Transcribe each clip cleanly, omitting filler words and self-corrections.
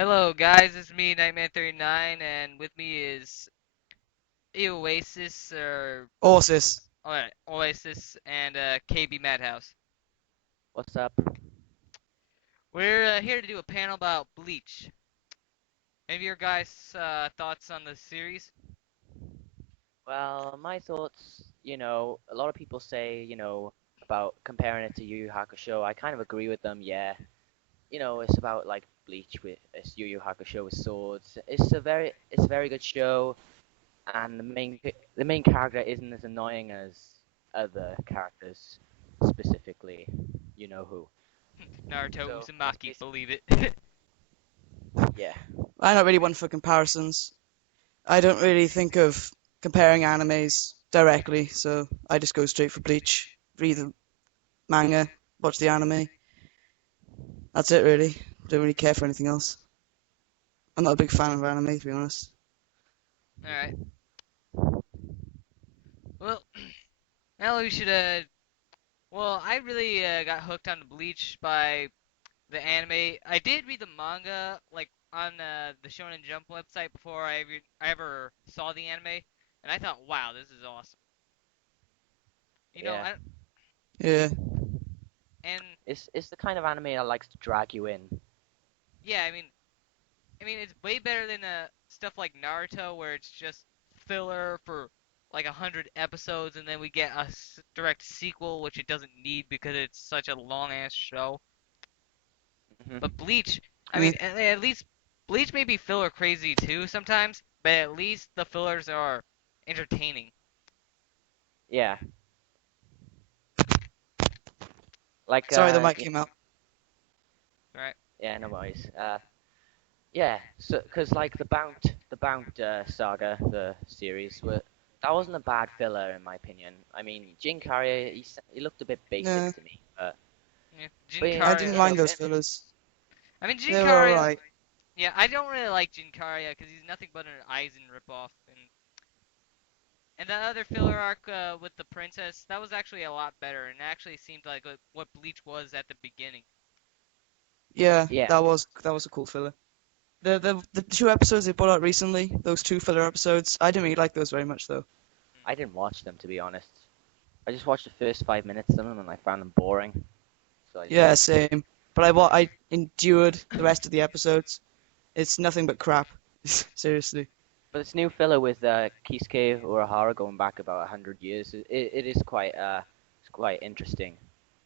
Hello guys, it's me, Nightman 39, and with me is Oasis, Horses. alright, Oasis and KB Madhouse. What's up? We're here to do a panel about Bleach. Any of your guys' thoughts on the series? Well, my thoughts, a lot of people say, about comparing it to Yu Yu Hakusho. I kind of agree with them, yeah. It's about like Bleach with it's Yu Yu Hakusho with swords. It's a very good show, and the main character isn't as annoying as other characters, specifically, you know who. Naruto So that's Uzumaki, basically, believe it. yeah. I'm not really one for comparisons. I don't really think of comparing animes directly, so I just go straight for Bleach, read the manga, watch the anime. That's it really. Don't really care for anything else. I'm not a big fan of anime, to be honest. Alright, well, now we should, well, I really got hooked on Bleach by the anime. I did read the manga, like, on the Shonen Jump website before I ever saw the anime, and I thought, wow, this is awesome. You know, Yeah. I Yeah. and It's the kind of anime that likes to drag you in. yeah, I mean, it's way better than stuff like Naruto, where it's just filler for like 100 episodes, and then we get a direct sequel, which it doesn't need because it's such a long ass show. But Hmm. Bleach, I I mean, mean, at least Bleach may be filler crazy too sometimes, but at least the fillers are entertaining. Yeah. Like sorry the mic came out. Right? yeah, no worries. Yeah, so because like the Bount saga, the series, that wasn't a bad filler in my opinion. I mean, Jin Carrey, he looked a bit basic No, to me, Yeah, but I Jinkarya. didn't in the mind those in, fillers. I mean, They were Jinkarya. alright. Yeah, I don't really like Jinkarya because he's nothing but an Aizen ripoff, and that other filler arc with the princess, that was actually a lot better, and actually seemed like what Bleach was at the beginning. Yeah, yeah, that was a cool filler. The two episodes they brought out recently, those two filler episodes, I didn't really like those very much though. I didn't watch them to be honest. I just watched the first 5 minutes of them and I found them boring, so I just Yeah, stopped. same. But I endured the rest of the episodes. It's nothing but crap. Seriously. But this new filler with Kisuke Urahara going back about 100 years, it is quite interesting.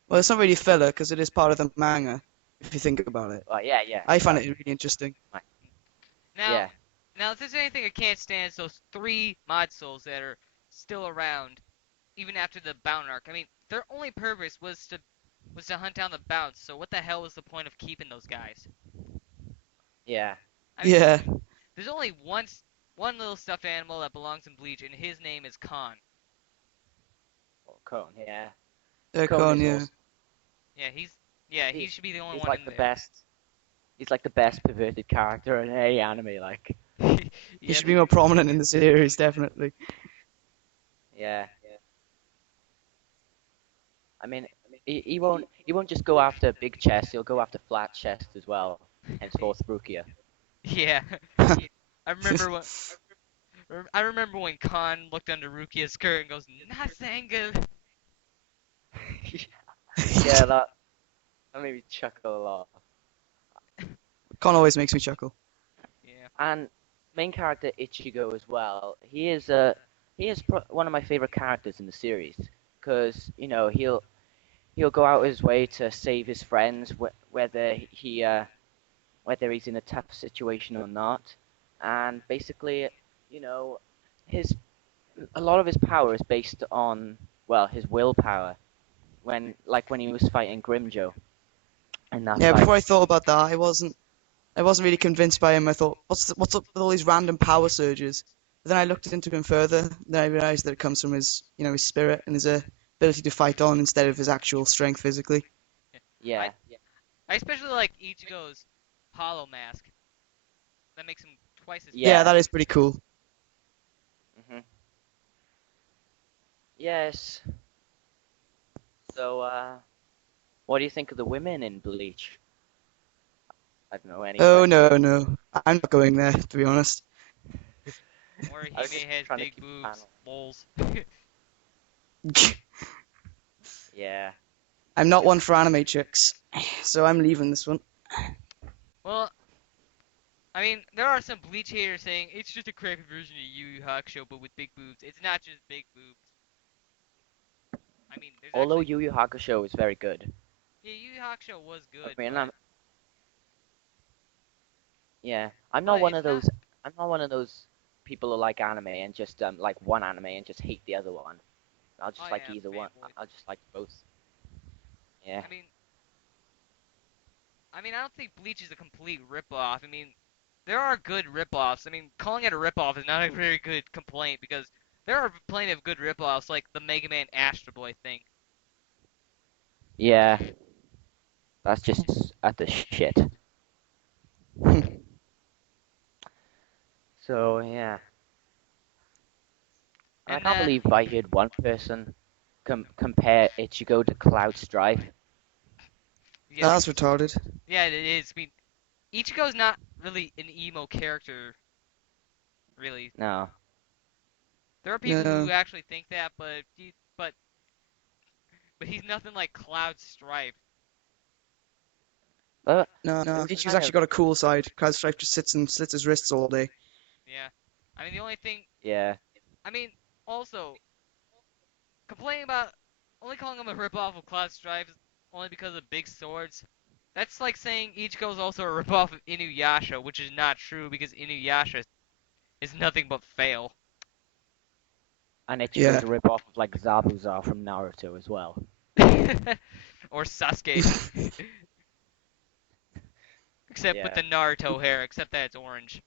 Well, it's not really filler because it is part of the manga, if you think about it. Yeah, yeah, I find but it really interesting. Now, yeah, now, if there's anything I can't stand, it's those three mod souls that are still around even after the bounty arc. I mean, their only purpose was to hunt down the bounce. So what the hell was the point of keeping those guys? yeah. I mean, Yeah, there's only one little stuffed animal that belongs in Bleach, and his name is Khan. Well, Cone, yeah. Cone Con, is yeah. also Yeah, he he's should be the only he's one like in the there. best. He's like the best perverted character in any anime. Like, He Yep. should be more prominent in the series, definitely. yeah. I mean, he won't just go after big chest. He'll go after flat chest as well. Henceforth, Rukia. Yeah. I remember when I remember when Khan looked under Rukia's skirt and goes, "Nasenga." Yeah, that made me chuckle a lot. Con always makes me chuckle. Yeah. And main character Ichigo as well. He is one of my favorite characters in the series because he'll go out his way to save his friends whether he's in a tough situation or not. And basically, you know, his a lot of his power is based on his willpower. When he was fighting Grimjo in that Yeah, fight. before I thought about that, I wasn't really convinced by him. I thought, what's up with all these random power surges? But then I looked into him further, then I realized that it comes from his spirit and his ability to fight on instead of his actual strength physically. I Yeah, I especially like Ichigo's hollow mask. That makes him twice as Yeah, yeah. that powerful. is pretty cool. Hmm. Yes. So, what do you think of the women in Bleach? I don't know, Oh anyway. no, no. I'm not going there, to be honest. Or I he was may just has trying to big keep boobs. panel. Lols. Yeah. I'm not one for anime chicks, so I'm leaving this one. Well, I mean, there are some Bleach haters saying it's just a crappy version of Yu Yu Hakusho, but with big boobs. It's not just big boobs. I mean, there's Although actually Yu Yu Hakusho is very good. yeah, Yu Yu Hakusho was I good, mean, but yeah, I'm not but one it's of not. those. I'm not one of those people who like anime and just like one anime and just hate the other one. I'll Oh just like yeah, either one. fanboy. I'll just like both. Yeah. I mean, I don't think Bleach is a complete ripoff. I mean, there are good ripoffs. I mean, calling it a ripoff is not a very good complaint because there are plenty of good ripoffs, like the Mega Man Astro Boy thing. Yeah. That's just utter shit. So yeah, and I And can't believe I heard one person compare Ichigo to Cloud Strife. yeah, That's retarded. yeah, it is. I mean, Ichigo's not really an emo character, really. No, There are people who No, actually think that, but he's nothing like Cloud Strife. but no. it was Ichigo's kind actually of got a cool side. Cloud Strife just sits and slits his wrists all day. Yeah, I mean the only thing. yeah. I mean, also complaining about only calling him a ripoff of Cloud Strife only because of big swords. That's like saying Ichigo's also a ripoff of Inuyasha, which is not true because Inuyasha is nothing but fail. And Yeah. Ichigo's a rip-off of like Zabuza from Naruto as well. Or Sasuke, except with Yeah. the Naruto hair, except that it's orange.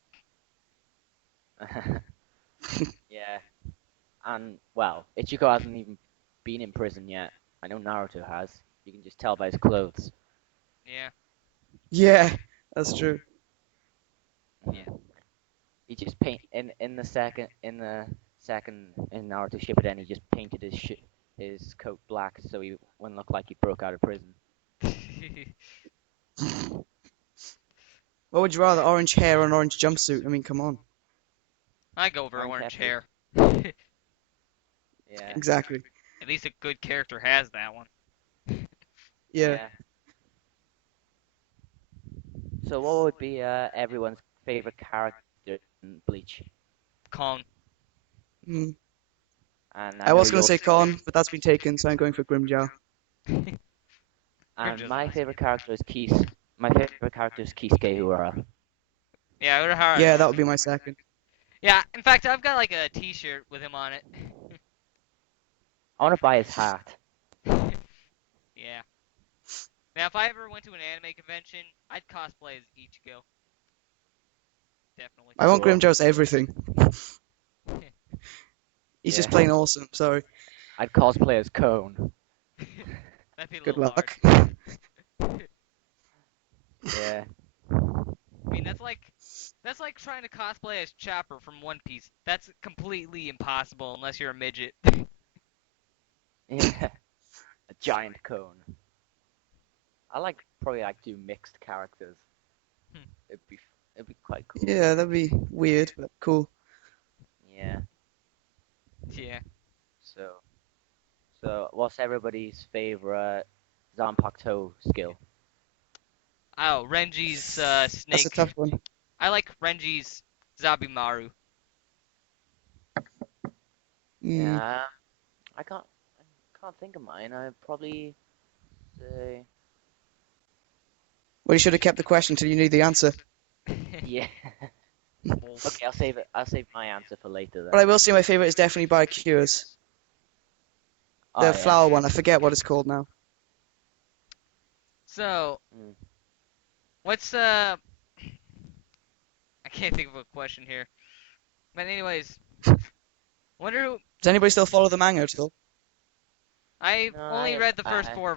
Yeah. And well, Ichigo hasn't even been in prison yet. I know Naruto has. You can just tell by his clothes. Yeah, Yeah, that's true. yeah. He just paint in the second in Naruto Shippuden he just painted his coat black so he wouldn't look like he broke out of prison. What would you rather, orange hair or an orange jumpsuit? I mean, come on. I go over Orange hair, orange please. hair. Yeah. Exactly. At least a good character has that one. Yeah. Yeah. So what would be everyone's favorite character in Bleach? Kong. Mm. And I I know was going to say yours. Con, but that's been taken, so I'm going for Grimjow. And Grimja's my awesome. favorite character is My favorite character is Kisuke Uehara. Yeah, Urahara is Yeah, that would awesome. be my second. Yeah, in fact, I've got like a T-shirt with him on it. I want to buy his hat. Yeah. Now, if I ever went to an anime convention, I'd cosplay as Ichigo. Definitely. I want Cool. Grimjow's everything. He's Yeah. just plain awesome, sorry. I'd cosplay as Cone. That'd be a Good little hard. luck. Yeah. I mean, that's like trying to cosplay as Chopper from One Piece. That's completely impossible unless you're a midget. Yeah. A giant cone. I like probably like do mixed characters. It'd be it'd be quite cool. Yeah, that'd be weird, but cool. Yeah. Yeah. So what's everybody's favorite Zanpakuto skill? Oh, Renji's That's a snake. tough one. I like Renji's Zabimaru. Mm. Yeah. I can't think of mine. I'd probably say Well, you should have kept the question till you knew the answer. yeah. Okay, I'll save it. I'll save my answer for later But then. I will say my favourite is definitely by Cures. Oh The yeah. flower one, I forget what it's called now. So, Mm. what's I can't think of a question here. But anyways, wonder who Does anybody still follow the manga at all? I've No, only read the first I four